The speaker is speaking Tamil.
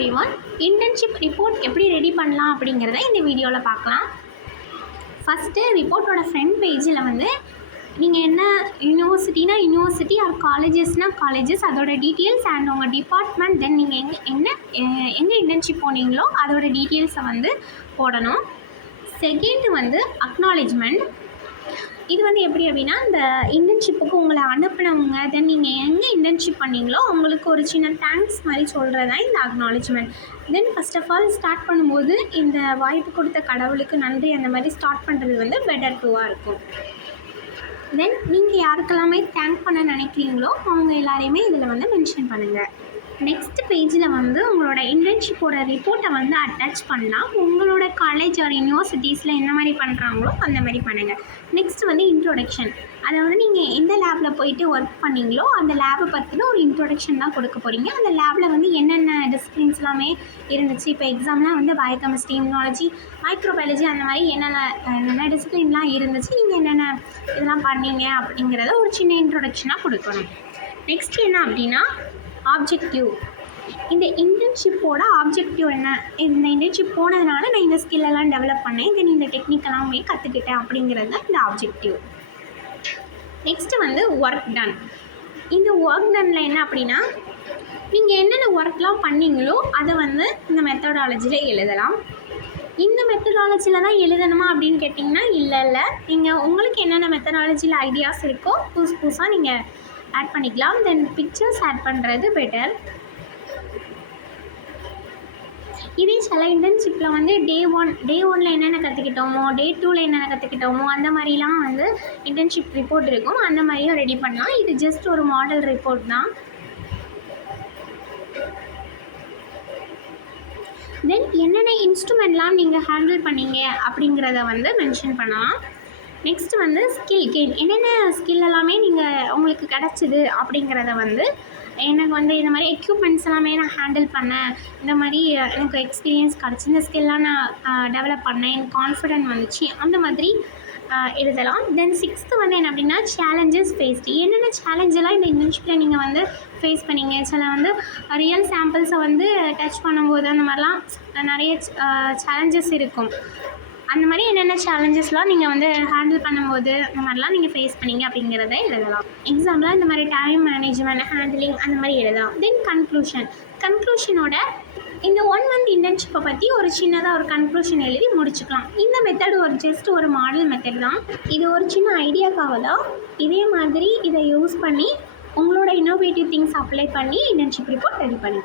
everyone, internship report எப்படி ரெடி பண்ணலாம் அப்படிங்கிறத இந்த வீடியோவில் பார்க்கலாம். ஃபஸ்ட்டு ரிப்போர்ட்டோட ஃப்ரண்ட் பேஜில் வந்து நீங்கள் என்ன யூனிவர்சிட்டினா யூனிவர்சிட்டி ஆர் காலேஜஸ்னால் காலேஜஸ் அதோட டீட்டெயில்ஸ் அண்ட் உங்கள் டிபார்ட்மெண்ட் தென் நீங்கள் எங்கே இன்டர்ன்ஷிப் போனீங்களோ அதோட டீட்டெயில்ஸை வந்து போடணும். செகண்ட் வந்து அக்னாலேஜ்மெண்ட். இது வந்து எப்படி அப்படின்னா இந்த இன்டர்ன்ஷிப்புக்கு உங்களை அனுப்பினவங்க தென் நீங்கள் எங்கே இன்டர்ன்ஷிப் பண்ணிங்களோ அவங்களுக்கு ஒரு சின்ன தேங்க்ஸ் மாதிரி சொல்கிறது தான் இந்த acknowledgement. Then first of all start பண்ணும்போது இந்த வாய்ப்பு கொடுத்த கடவுளுக்கு நன்றி அந்த மாதிரி ஸ்டார்ட் பண்ணுறது வந்து பெட்டர் டூவாக இருக்கும். தென் நீங்கள் யாருக்கெல்லாமே தேங்க் பண்ண நினைக்கிறீங்களோ அவங்க எல்லாரையுமே இதில் வந்து மென்ஷன் பண்ணுங்கள். நெக்ஸ்ட் பேஜில் வந்து உங்களோட இன்டர்ன்ஷிப்போட ரிப்போர்ட்டை வந்து அட்டாச் பண்ணலாம். உங்களோட காலேஜ் ஆர் யூனிவர்சிட்டிஸில் என்ன மாதிரி பண்ணுறாங்களோ அந்த மாதிரி பண்ணுங்கள். நெக்ஸ்ட் வந்து இன்ட்ரோடக்ஷன். அதாவது நீங்கள் எந்த லேபில் போயிட்டு ஒர்க் பண்ணிங்களோ அந்த லேபை பற்றின ஒரு இன்ட்ரோடக்ஷன் தான் கொடுக்க போகிறீங்க. அந்த லேபில் வந்து என்னென்ன டிசிப்ளின்ஸ் எல்லாமே இருந்துச்சு. இப்போ எக்ஸாம்லாம் வந்து பயோகெமிஸ்ட்ரி, இம்யூனாலஜி, மைக்ரோபயாலஜி அந்த மாதிரி என்னென்ன டிசிப்ளின்லாம் இருந்துச்சு, நீங்கள் என்னென்ன இதெல்லாம் பண்ணீங்க அப்படிங்கிறத ஒரு சின்ன இன்ட்ரோடக்ஷனாக கொடுக்கணும். நெக்ஸ்ட் என்ன அப்படின்னா ஆப்ஜெக்டிவ். இந்த இன்டர்ன்ஷிப்போட ஆப்ஜெக்டிவ் என்ன, இந்த இன்டர்ன்ஷிப் போனதுனால நான் இந்த ஸ்கில்லெல்லாம் டெவலப் பண்ணேன், தென் இந்த டெக்னிக்கெல்லாமே கற்றுக்கிட்டேன் அப்படிங்கிறது தான் இந்த ஆப்ஜெக்டிவ். நெக்ஸ்ட்டு வந்து ஒர்க் டன். இந்த ஒர்க் டனில் என்ன அப்படின்னா நீங்கள் என்னென்ன ஒர்க்லாம் பண்ணீங்களோ அதை வந்து இந்த மெத்தடாலஜியில் எழுதலாம். இந்த மெத்தடாலஜியில் தான் எழுதணுமா அப்படின்னு கேட்டிங்கன்னா இல்லை, நீங்கள் உங்களுக்கு என்னென்ன மெத்தடாலஜியில் ஐடியாஸ் இருக்கோ புதுசாக நீங்கள் ஆட் பண்ணிக்கலாம். தென் பிக்சர்ஸ் ஆட் பண்ணுறது பெட்டர். இதே சில இன்டர்ன்ஷிப்பில் வந்து டே ஒன்னில் என்னென்ன கற்றுக்கிட்டோமோ, டே 2ல் என்னென்ன கற்றுக்கிட்டோமோ அந்த மாதிரிலாம் வந்து இன்டர்ன்ஷிப் ரிப்போர்ட் இருக்கும். அந்த மாதிரியும் ரெடி பண்ணலாம். இது ஜஸ்ட் ஒரு மாடல் ரிப்போர்ட் தான். தென் என்னென்ன இன்ஸ்ட்ருமெண்ட்லாம் நீங்கள் ஹேண்டில் பண்ணீங்க அப்படிங்கிறத வந்து மென்ஷன் பண்ணலாம். நெக்ஸ்ட் வந்து ஸ்கில் கெயின். என்னென்ன ஸ்கில் எல்லாமே உங்களுக்கு கிடச்சிது அப்படிங்கிறத வந்து எனக்கு வந்து இந்த மாதிரி எக்யூப்மெண்ட்ஸ் எல்லாமே நான் ஹேண்டில் பண்ணேன், இந்த மாதிரி எனக்கு எக்ஸ்பீரியன்ஸ் கிடச்சி இந்த ஸ்கில்லாம் நான் டெவலப் பண்ணேன், எனக்கு கான்ஃபிடென்ட் வந்துச்சு அந்த மாதிரி எழுதலாம். தென் 6th வந்து என்ன அப்படின்னா சேலஞ்சஸ் ஃபேஸ்டு. என்னென்ன சேலஞ்செல்லாம் இந்த இன்டர்ன்ஷிப்பில் நீங்கள் வந்து ஃபேஸ் பண்ணீங்க. சில வந்து ரியல் சாம்பிள்ஸை வந்து டச் பண்ணும்போது அந்த மாதிரிலாம் நிறைய சேலஞ்சஸ் இருக்கும். அந்த மாதிரி என்னென்ன சேலஞ்சஸ்லாம் நீங்கள் வந்து ஹேண்டில் பண்ணும்போது அந்த மாதிரிலாம் நீங்கள் ஃபேஸ் பண்ணீங்க அப்படிங்கிறத எழுதலாம். எக்ஸாம்பிளாக இந்த மாதிரி டைம் மேனேஜ்மெண்ட், ஹேண்டிலிங் அந்த மாதிரி எழுதலாம். தென் கன்க்ளூஷனோட இந்த 1 month இன்டர்ன்ஷிப்பை பற்றி ஒரு சின்னதாக ஒரு கன்க்ளூஷன் எழுதி முடிச்சுக்கலாம். இந்த மெத்தட் ஜஸ்ட் ஒரு மாடல் மெத்தட் தான். இது ஒரு சின்ன ஐடியாக்காக தான். இதே மாதிரி இதை யூஸ் பண்ணி உங்களோட இன்னோவேட்டிவ் திங்ஸ் அப்ளை பண்ணி இன்டர்ன்ஷிப் ரிப்போர்ட் ரெடி பண்ணி